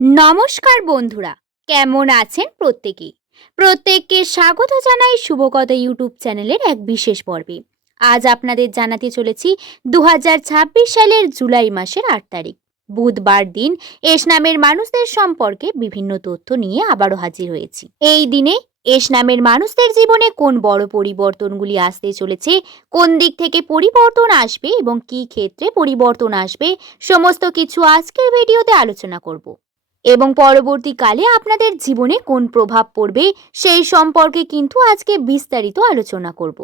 নমস্কার বন্ধুরা, কেমন আছেন প্রত্যেকেই? প্রত্যেককে স্বাগত জানাই শুভকথা ইউটিউব চ্যানেলের এক বিশেষ পর্বে। আজ আপনাদের জানাতে চলেছি 2026 সালের জুলাই মাসের 8 তারিখ বুধবার দিন এস নামের মানুষদের সম্পর্কে বিভিন্ন তথ্য নিয়ে আবারও হাজির হয়েছি। এই দিনে এস নামের মানুষদের জীবনে কোন বড় পরিবর্তনগুলি আসতে চলেছে, কোন দিক থেকে পরিবর্তন আসবে এবং কী ক্ষেত্রে পরিবর্তন আসবে, সমস্ত কিছু আজকের ভিডিওতে আলোচনা করব এবং পরবর্তীকালে আপনাদের জীবনে কোন প্রভাব পড়বে সেই সম্পর্কে কিন্তু আজকে বিস্তারিত আলোচনা করব।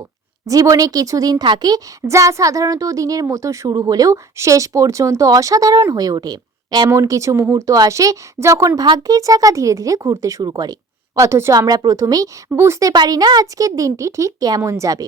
জীবনে কিছুদিন থাকে যা সাধারণত দিনের মতো শুরু হলেও শেষ পর্যন্ত অসাধারণ হয়ে ওঠে। এমন কিছু মুহূর্ত আসে যখন ভাগ্যের চাকা ধীরে ধীরে ঘুরতে শুরু করে, অথচ আমরা প্রথমেই বুঝতে পারি না আজকের দিনটি ঠিক কেমন যাবে।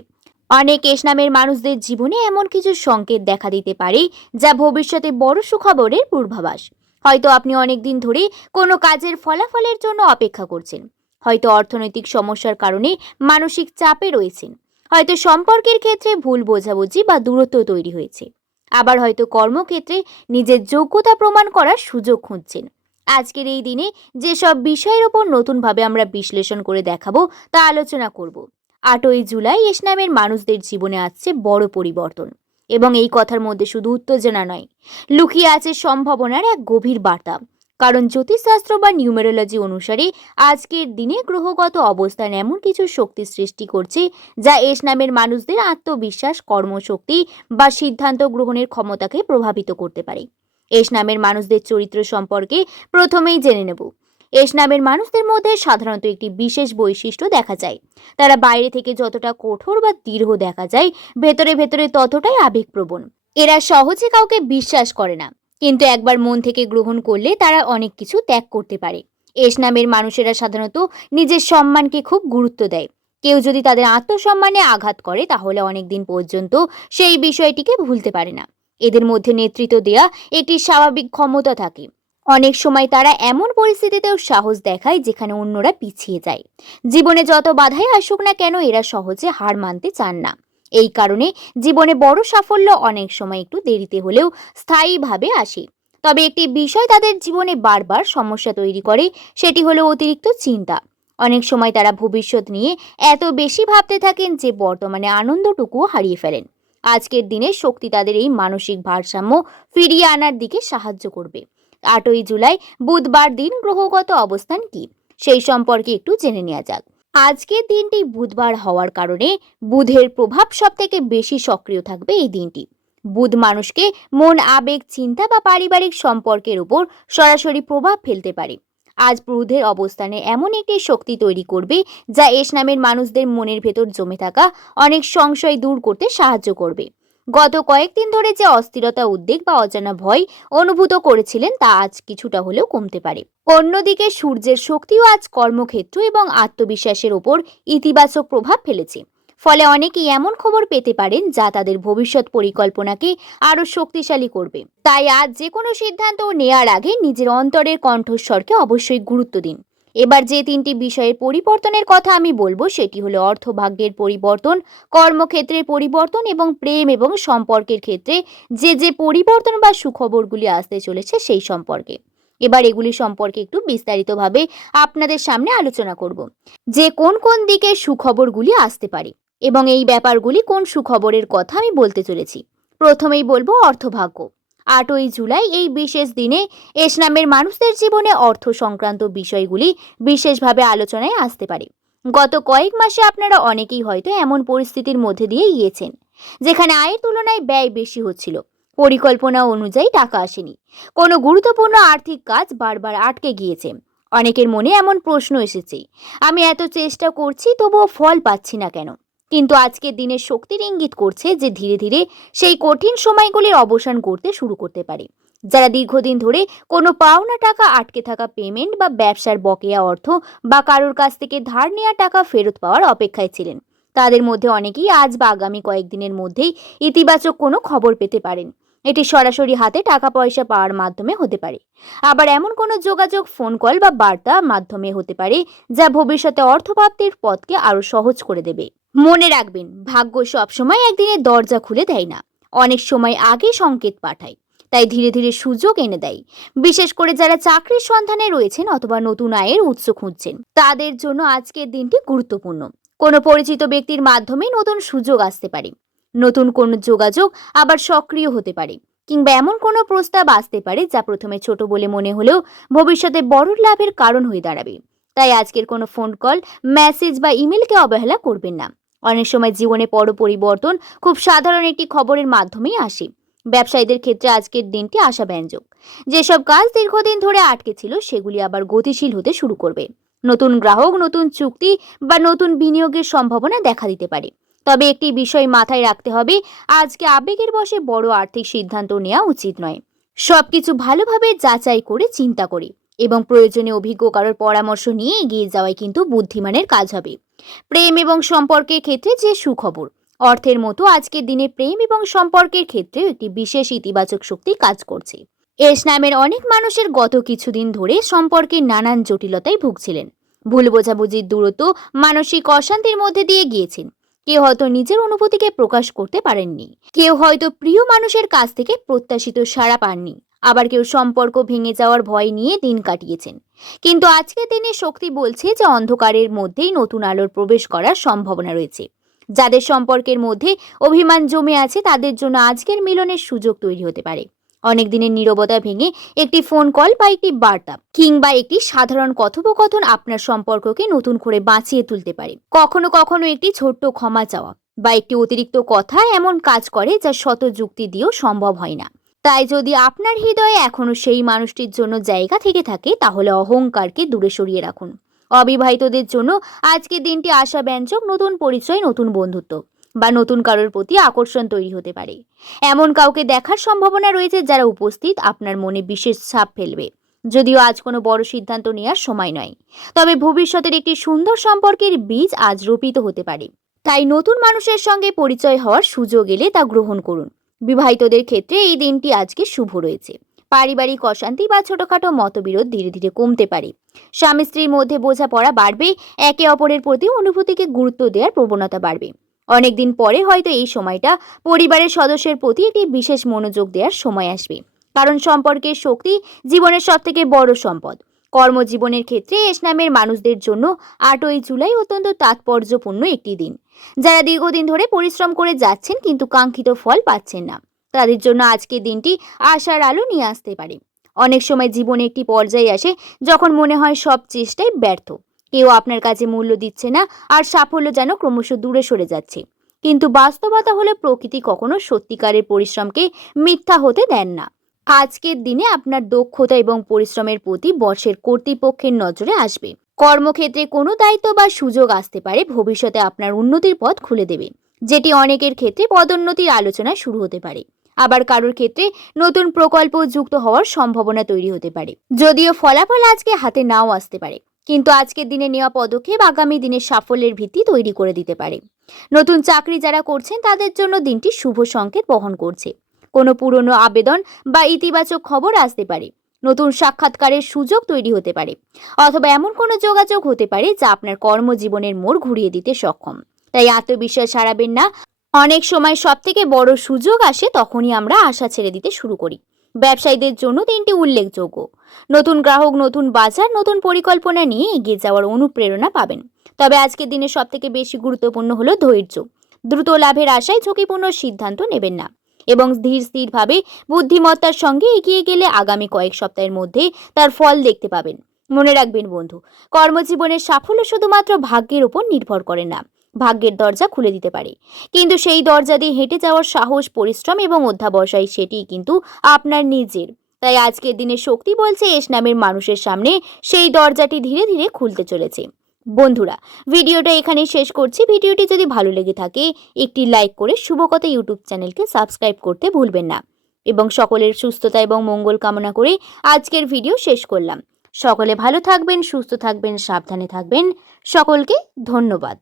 অনেক এস নামের মানুষদের জীবনে এমন কিছু সংকেত দেখা দিতে পারে যা ভবিষ্যতে বড় সুখবরের পূর্বাভাস। হয়তো আপনি অনেক দিন ধরে কোনো কাজের ফলাফলের জন্য অপেক্ষা করছেন, হয়তো অর্থনৈতিক সমস্যার কারণে মানসিক চাপে রয়েছেন, হয়তো সম্পর্কের ক্ষেত্রে ভুল বোঝাবুঝি বা দূরত্ব তৈরি হয়েছে, আবার হয়তো কর্মক্ষেত্রে নিজের যোগ্যতা প্রমাণ করার সুযোগ খুঁজছেন। আজকের এই দিনে যেসব বিষয়ের ওপর নতুনভাবে আমরা বিশ্লেষণ করে দেখাবো তা আলোচনা করব। 8ই জুলাই এস নামের মানুষদের জীবনে আসছে বড় পরিবর্তন, এবং এই কথার মধ্যে শুধু উত্তেজনা নয়, লুকিয়ে আছে সম্ভাবনার এক গভীর বার্তা। কারণ জ্যোতিষশাস্ত্র বা নিউমেরোলজি অনুসারে আজকের দিনে গ্রহগত অবস্থান এমন কিছু শক্তি সৃষ্টি করছে যা এস নামের মানুষদের আত্মবিশ্বাস, কর্মশক্তি বা সিদ্ধান্ত গ্রহণের ক্ষমতাকে প্রভাবিত করতে পারে। এস নামের মানুষদের চরিত্র সম্পর্কে প্রথমেই জেনে নেব। এস নামের মানুষদের মধ্যে সাধারণত একটি বিশেষ বৈশিষ্ট্য দেখা যায়। তারা বাইরে থেকে যতটা কঠোর বা দৃঢ় দেখা যায়, ভেতরে ভেতরে ততটাই আবেগপ্রবণ। এরা সহজে কাউকে বিশ্বাস করে না, কিন্তু একবার মন থেকে গ্রহণ করলে তারা অনেক কিছু ত্যাগ করতে পারে। এস নামের মানুষেরা সাধারণত নিজের সম্মানকে খুব গুরুত্ব দেয়। কেউ যদি তাদের আত্মসম্মানে আঘাত করে তাহলে অনেকদিন পর্যন্ত সেই বিষয়টিকে ভুলতে পারে না। এদের মধ্যে নেতৃত্ব দেয়া একটি স্বাভাবিক ক্ষমতা থাকে। অনেক সময় তারা এমন পরিস্থিতিতেও সাহস দেখায় যেখানে অন্যরা পিছিয়ে যায়। জীবনে যত বাধাই আসুক না কেন এরা সহজে হার মানতে চান না। এই কারণে জীবনে বড় সাফল্য অনেক সময় একটু দেরিতে হলেও স্থায়ীভাবে আসে। তবে একটি বিষয় তাদের জীবনে বারবার সমস্যা তৈরি করে, সেটি হলো অতিরিক্ত চিন্তা। অনেক সময় তারা ভবিষ্যৎ নিয়ে এত বেশি ভাবতে থাকেন যে বর্তমানে আনন্দটুকুও হারিয়ে ফেলেন। আজকের দিনে শক্তি তাদের এই মানসিক ভারসাম্য ফিরিয়ে আনার দিকে সাহায্য করবে। 8ই জুলাই বুধবার দিন গ্রহগত অবস্থান কি সেই সম্পর্কে একটু জেনে নেওয়া যাক। আজকের দিনটি বুধবার হওয়ার কারণে বুধের প্রভাব সব থেকে বেশি সক্রিয় থাকবে এই দিনটি। বুধ মানুষকে মন, আবেগ, চিন্তা বা পারিবারিক সম্পর্কের উপর সরাসরি প্রভাব ফেলতে পারে। আজ বুধের অবস্থানে এমন একটি শক্তি তৈরি করবে যা এস নামের মানুষদের মনের ভেতর জমে থাকা অনেক সংশয় দূর করতে সাহায্য করবে। গত কয়েকদিন ধরে যে অস্থিরতা, উদ্বেগ বা অজানা ভয় অনুভূত করেছিলেন তা আজ কিছুটা হলেও কমতে পারে। অন্যদিকে সূর্যের শক্তিও আজ কর্মক্ষেত্র এবং আত্মবিশ্বাসের ওপর ইতিবাচক প্রভাব ফেলেছে। ফলে অনেকেই এমন খবর পেতে পারেন যা তাদের ভবিষ্যৎ পরিকল্পনাকে আরো শক্তিশালী করবে। তাই আজ যে কোনো সিদ্ধান্ত নেওয়ার আগে নিজের অন্তরের কণ্ঠস্বরকে অবশ্যই গুরুত্ব দিন। এবার যে তিনটি বিষয়ের পরিবর্তনের কথা আমি বলবো সেটি হলো অর্থভাগ্যের পরিবর্তন, কর্মক্ষেত্রের পরিবর্তন এবং প্রেম এবং সম্পর্কের ক্ষেত্রে যে পরিবর্তন বা সুখবরগুলি আসতে চলেছে সেই সম্পর্কে। এবার এগুলি সম্পর্কে একটু বিস্তারিতভাবে আপনাদের সামনে আলোচনা করব, যে কোন কোন দিকে সুখবরগুলি আসতে পারে এবং এই ব্যাপারগুলি কোন সুখবরের কথা আমি বলতে চলেছি। প্রথমেই বলবো অর্থভাগ্য। 8ই জুলাই এই বিশেষ দিনে এস নামের মানুষদের জীবনে অর্থ সংক্রান্ত বিষয়গুলি বিশেষভাবে আলোচনায় আসতে পারে। গত কয়েক মাসে আপনারা অনেকেই হয়তো এমন পরিস্থিতির মধ্যে দিয়ে গিয়েছেন যেখানে আয়ের তুলনায় ব্যয় বেশি হচ্ছিল, পরিকল্পনা অনুযায়ী টাকা আসেনি, কোনো গুরুত্বপূর্ণ আর্থিক কাজ বারবার আটকে গিয়েছে। অনেকের মনে এমন প্রশ্ন এসেছে, আমি এত চেষ্টা করছি তবুও ফল পাচ্ছি না কেন? কিন্তু আজকের দিনের শক্তির ইঙ্গিত করছে যে ধীরে ধীরে সেই কঠিন সময়গুলির অবসান করতে শুরু করতে পারে। যারা দীর্ঘদিন ধরে কোনো পাওনা টাকা, আটকে থাকা পেমেন্ট বা ব্যবসার বকেয়া অর্থ বা কারোর কাছ থেকে ধার নেওয়া টাকা ফেরত পাওয়ার অপেক্ষায় ছিলেন, তাদের মধ্যে অনেকেই আজ বা আগামী কয়েকদিনের মধ্যেই ইতিবাচক কোনো খবর পেতে পারেন। এটি সরাসরি হাতে টাকা পয়সা পাওয়ার মাধ্যমে হতে পারে, আবার এমন কোনো যোগাযোগ, ফোন কল বা বার্তা মাধ্যমে হতে পারে যা ভবিষ্যতে অর্থপ্রাপ্তির পথকে আরো সহজ করে দেবে। মনে রাখবেন, ভাগ্য সবসময় একদিনে দরজা খুলে দেয় না, অনেক সময় আগে সংকেত পাঠায়। তাই ধীরে ধীরে সুযোগ এনে দেয়। বিশেষ করে যারা চাকরির সন্ধানে রয়েছেন অথবা নতুন আয়ের উৎস খুঁজছেন, তাদের জন্য আজকের দিনটি গুরুত্বপূর্ণ। কোনো পরিচিত ব্যক্তির মাধ্যমে নতুন সুযোগ আসতে পারে, নতুন কোনো যোগাযোগ আবার সক্রিয় হতে পারে, কিংবা এমন কোনো প্রস্তাব আসতে পারে যা প্রথমে ছোট বলে মনে হলেও ভবিষ্যতে বড় লাভের কারণ হয়ে দাঁড়াবে। তাই আজকের কোনো ফোন কল, মেসেজ বা ইমেলকে অবহেলা করবেন না। অনেক সময় জীবনে বড় পরিবর্তন খুব সাধারণ একটি খবরের মাধ্যমেই আসে। ব্যবসায়ীদের ক্ষেত্রে আজকের দিনটি আশাব্যঞ্জক। যেসব কাজ দীর্ঘদিন ধরে আটকে ছিল সেগুলি আবার গতিশীল হতে শুরু করবে। নতুন গ্রাহক, নতুন চুক্তি বা নতুন বিনিয়োগের সম্ভাবনা দেখা দিতে পারে। তবে একটি বিষয় মাথায় রাখতে হবে, আজকে আবেগের বশে বড় আর্থিক সিদ্ধান্ত নেওয়া উচিত নয়। সবকিছু ভালোভাবে যাচাই করে, চিন্তা করে এবং প্রয়োজনে অভিজ্ঞ কারোর পরামর্শ নিয়ে এগিয়ে যাওয়াই কিন্তু বুদ্ধিমানের কাজ হবে। প্রেম এবং সম্পর্কের ক্ষেত্রে যে সুখবর, অর্থের মতো আজকের দিনে প্রেম এবং সম্পর্কের ক্ষেত্রে একটি বিশেষ ইতিবাচক শক্তি কাজ করছে। এস নামের অনেক মানুষের গত কিছুদিন ধরে সম্পর্কের নানান জটিলতায় ভুগছিলেন। ভুল বোঝাবুঝির দূরত্ব, মানসিক অশান্তির মধ্যে দিয়ে গিয়েছেন। কেউ হয়তো নিজের অনুভূতিকে প্রকাশ করতে পারেননি, কেউ হয়তো প্রিয় মানুষের কাছ থেকে প্রত্যাশিত সাড়া পাননি, আবার কেউ সম্পর্ক ভেঙে যাওয়ার ভয় নিয়ে দিন কাটিয়েছেন। কিন্তু আজকের দিনে শক্তি বলছে যে অন্ধকারের মধ্যেই নতুন আলোর প্রবেশ করার সম্ভাবনা রয়েছে। যাদের সম্পর্কের মধ্যে অভিমান জমে আছে তাদের জন্য আজকের মিলনের সুযোগ তৈরি হতে পারে। অনেক দিনের নীরবতা ভেঙে একটি ফোন কল বা একটি বার্তা কিংবা একটি সাধারণ কথোপকথন আপনার সম্পর্ককে নতুন করে বাঁচিয়ে তুলতে পারে। কখনো কখনো একটি ছোট্ট ক্ষমা চাওয়া বা একটি অতিরিক্ত কথা এমন কাজ করে যা শত যুক্তি দিয়েও সম্ভব হয় না। তাই যদি আপনার হৃদয়ে এখনো সেই মানুষটির জন্য জায়গা থেকে থাকে, তাহলে অহংকারকে দূরে সরিয়ে রাখুন। অবিবাহিতদের জন্য আজকের দিনটি আশাব্যঞ্জক। নতুন পরিচয়, নতুন বন্ধুত্ব বা নতুন কারোর প্রতি আকর্ষণ তৈরি হতে পারে। এমন কাউকে দেখার সম্ভাবনা রয়েছে যারা উপস্থিত আপনার মনে বিশেষ ছাপ ফেলবে। যদিও আজ কোনো বড় সিদ্ধান্ত নেওয়ার সময় নয়, তবে ভবিষ্যতের একটি সুন্দর সম্পর্কের বীজ আজ রোপিত হতে পারে। তাই নতুন মানুষের সঙ্গে পরিচয় হওয়ার সুযোগ এলে তা গ্রহণ করুন। বিবাহিতদের ক্ষেত্রে এই দিনটি আজকে শুভ রয়েছে। পারিবারিক অশান্তি বা ছোটখাটো মতবিরোধ ধীরে ধীরে কমতে পারে। স্বামী স্ত্রীর মধ্যে বোঝাপড়া বাড়বে, একে অপরের প্রতি অনুভূতিকে গুরুত্ব দেওয়ার প্রবণতা বাড়বে। অনেকদিন পরে হয়তো এই সময়টা পরিবারের সদস্যের প্রতি একটি বিশেষ মনোযোগ দেওয়ার সময় আসবে, কারণ সম্পর্কের শক্তি জীবনের সবথেকে বড় সম্পদ। কর্মজীবনের ক্ষেত্রে এস নামের মানুষদের জন্য 8ই জুলাই অত্যন্ত তাৎপর্যপূর্ণ একটি দিন। যারা দীর্ঘদিন ধরে পরিশ্রম করে যাচ্ছেন কিন্তু কাঙ্ক্ষিত ফল পাচ্ছেন না, তাদের জন্য আজকের দিনটি আশার আলো নিয়ে আসতে পারে। অনেক সময় জীবনে একটি পর্যায়ে আসে যখন মনে হয় সব চেষ্টাই ব্যর্থ, কেউ আপনার কাছে মূল্য দিচ্ছে না, আর সাফল্য যেন ক্রমশ দূরে সরে যাচ্ছে। কিন্তু বাস্তবতা হলো প্রকৃতি কখনো সত্যিকারের পরিশ্রমকে মিথ্যা হতে দেন না। আজকের দিনে আপনার দক্ষতা এবং পরিশ্রমের প্রতি বসের কর্তৃপক্ষের নজরে আসবে। কর্মক্ষেত্রে কোনো দায়িত্ব বা সুযোগ আসতে পারে ভবিষ্যতে আপনার উন্নতির পথ খুলে দেবে, যেটি অনেকের ক্ষেত্রে পদোন্নতির আলোচনা শুরু হতে পারে। আবার কারোর ক্ষেত্রে নতুন প্রকল্প যুক্ত হওয়ার সম্ভাবনা তৈরি হতে পারে। যদিও ফলাফল আজকে হাতে নাও আসতে পারে, কিন্তু আজকের দিনে নেওয়া পদক্ষেপ আগামী দিনের সাফল্যের ভিত্তি তৈরি করে দিতে পারে। নতুন চাকরি যারা করছেন তাদের জন্য দিনটি শুভ সংকেত বহন করছে। কোনো পুরনো আবেদন বা ইতিবাচক খবর আসতে পারে, নতুন সাক্ষাৎকারের সুযোগ তৈরি হতে পারে, অথবা এমন কোনো যোগাযোগ হতে পারে যা আপনার কর্মজীবনের মোড় ঘুরিয়ে দিতে সক্ষম। তাই আত্মবিশ্বাস হারাবেন না। অনেক সময় সবথেকে বড় সুযোগ আসে তখনই আমরা আশা ছেড়ে দিতে শুরু করি। ব্যবসায়ীদের জন্য দিনটি উল্লেখযোগ্য। নতুন গ্রাহক, নতুন বাজার, নতুন পরিকল্পনা নিয়ে এগিয়ে যাওয়ার অনুপ্রেরণা পাবেন। তবে আজকের দিনে সবথেকে বেশি গুরুত্বপূর্ণ হলো ধৈর্য। দ্রুত লাভের আশায় ঝুঁকিপূর্ণ সিদ্ধান্ত নেবেন না এবং ধীর স্থিরভাবে বুদ্ধিমত্তার সঙ্গে এগিয়ে গেলে আগামী কয়েক সপ্তাহের মধ্যে তার ফল দেখতে পাবেন। মনে রাখবেন বন্ধু, কর্মজীবনের সাফল্য শুধুমাত্র ভাগ্যের উপর নির্ভর করে না। ভাগ্যের দরজা খুলে দিতে পারে, কিন্তু সেই দরজা দিয়ে হেঁটে যাওয়ার সাহস, পরিশ্রম এবং অধ্যাবসায় সেটিই কিন্তু আপনার নিজের। তাই আজকের দিনে শক্তি বলছে এস নামের মানুষের সামনে সেই দরজাটি ধীরে ধীরে খুলতে চলেছে। বন্ধুরা, ভিডিওটা এখানেই শেষ করছি। ভিডিওটি যদি ভালো লেগে থাকে একটি লাইক করে শুভকথা ইউটিউব চ্যানেলকে সাবস্ক্রাইব করতে ভুলবেন না। এবং সকলের সুস্থতা এবং মঙ্গল কামনা করে আজকের ভিডিও শেষ করলাম। সকলে ভালো থাকবেন, সুস্থ থাকবেন, সাবধানে থাকবেন। সকলকে ধন্যবাদ।